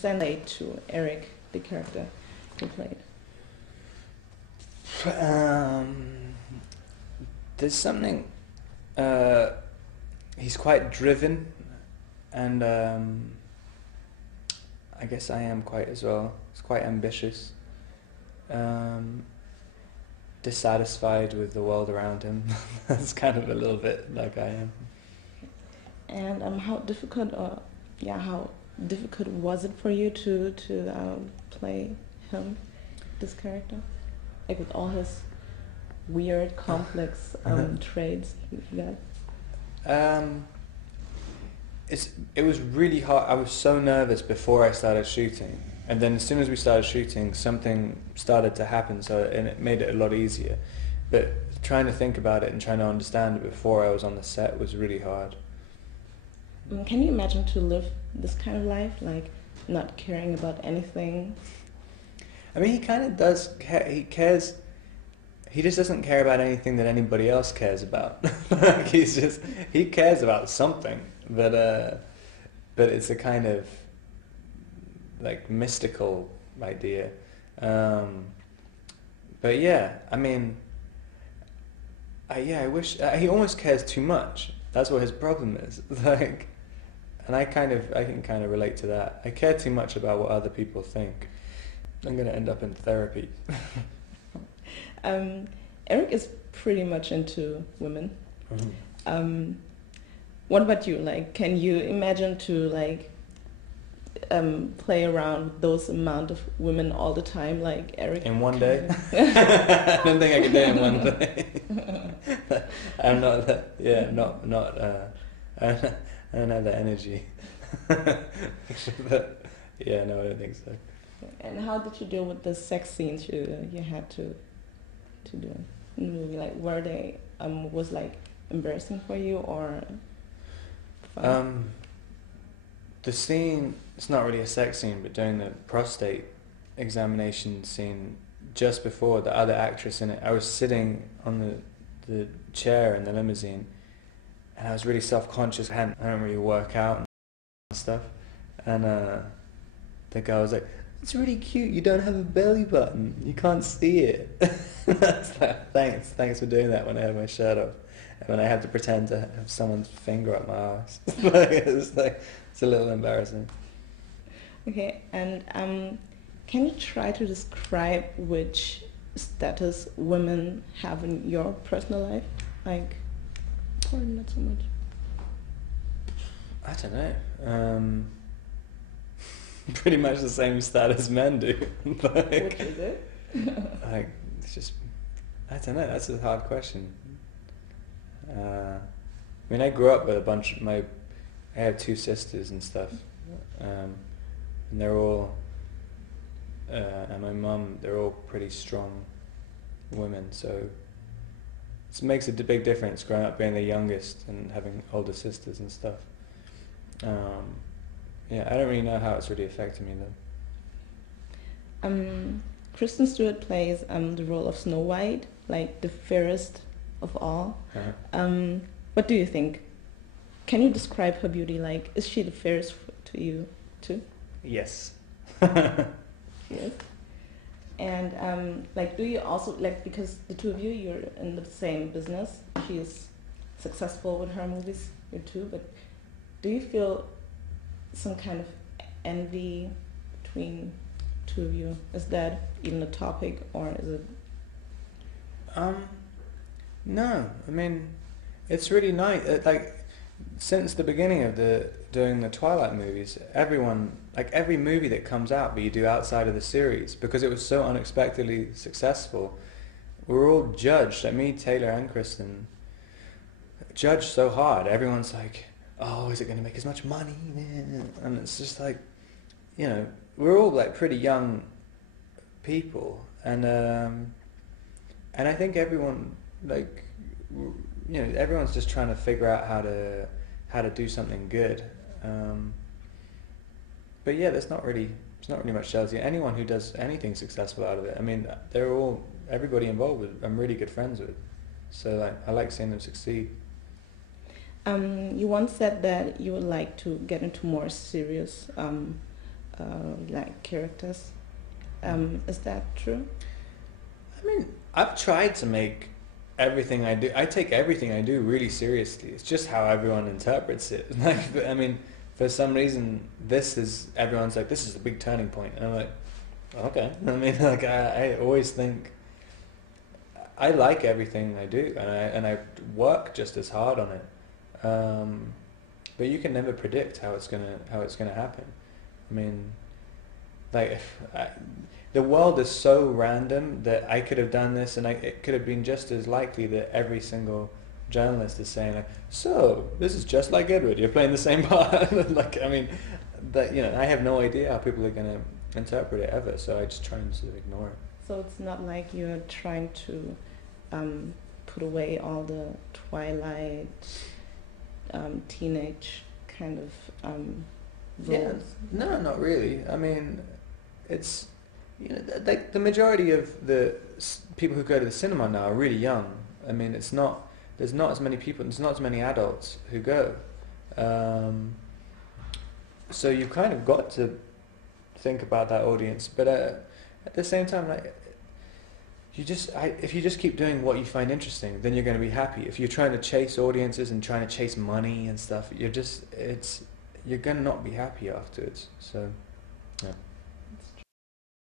translate to Eric, the character you played? There's something. He's quite driven, and I guess I am quite as well. He's quite ambitious, dissatisfied with the world around him. That's kind of a little bit like I am. And how difficult was it for you to play him, this character, like with all his weird, complex traits you got? It was really hard. I was so nervous before I started shooting, and then as soon as we started shooting, something started to happen. And it made it a lot easier. But trying to think about it and trying to understand it before I was on the set was really hard. Can you imagine to live this kind of life, like not caring about anything? I mean, he kind of does. He cares. He just doesn't care about anything that anybody else cares about. Like he cares about something, but it's a kind of like mystical idea. But yeah, I mean, I wish he almost cares too much. That's what his problem is. Like, and I can kind of relate to that. I care too much about what other people think. I'm gonna end up in therapy. Eric is pretty much into women. Mm-hmm. What about you? Like, can you imagine to like play around with those amount of women all the time, like Eric? In one day? I don't think I could do it in one day. I'm not that. Yeah, not. I don't have that energy. But yeah, no, I don't think so. And how did you deal with the sex scenes you had to do in the movie? Like, were they was like embarrassing for you or fun? The scene, it's not really a sex scene, but during the prostate examination scene, just before the other actress in it, I was sitting on the chair in the limousine, and I was really self-conscious. I don't really work out and stuff, and the guy was like, "It's really cute. You don't have a belly button. You can't see it." That's like, thanks for doing that when I had my shirt off, and when I had to pretend to have someone's finger up my ass. It's a little embarrassing. Okay, and can you try to describe which status women have in your personal life? Like, or not so much? I don't know. Pretty much the same status men do. Which is it? Like, it's just, I don't know. That's a hard question. I mean, I grew up with I have two sisters and stuff, and they're all, and my mum, they're all pretty strong women, so it makes a big difference growing up being the youngest and having older sisters and stuff. Yeah, I don't really know how it's really affected me though. Kristen Stewart plays the role of Snow White, like the fairest of all. Uh-huh. What do you think? Can you describe her beauty? Like, is she the fairest to you too? Yes. Yes. And like, do you also like, because the two of you, you're in the same business. She is successful with her movies, you too. But do you feel some kind of envy between two of you? Is that even a topic, or is it? No, I mean, it's really nice. Like, since the beginning of doing the Twilight movies, everyone, like every movie that comes out that you do outside of the series, because it was so unexpectedly successful, we're all judged. Like me, Taylor, and Kristen, judged so hard. Everyone's like, "Oh, is it going to make as much money?" And it's just like, you know, we're all like pretty young people, and I think everyone, like, you know, everyone's just trying to figure out how to do something good. But yeah, it's not really much jealousy. Anyone who does anything successful out of it, I mean, everybody involved with, I'm really good friends with. So like, I like seeing them succeed. You once said that you would like to get into more serious like characters. Is that true? I mean, I've tried to make everything I do. I take everything I do really seriously. It's just how everyone interprets it. Like, I mean, for some reason, everyone's like, this is a big turning point, and I'm like, okay. I mean, like, I always think I like everything I do, and I work just as hard on it. But you can never predict how it's gonna happen. I mean, like, the world is so random that I could have done this, and it could have been just as likely that every single journalist is saying, like, so this is just like Edward. You're playing the same part. Like, I mean, that, you know, I have no idea how people are gonna interpret it ever. So I just try and sort of ignore it. So it's not like you're trying to put away all the Twilight teenage kind of roles. Yeah, no, not really. I mean, it's, you know, like the majority of the people who go to the cinema now are really young. I mean, there's not as many people, there's not as many adults who go. So you've kind of got to think about that audience, but at the same time, like, if you just keep doing what you find interesting, then you're going to be happy. If you're trying to chase audiences and trying to chase money and stuff, you're going to not be happy afterwards. So, yeah.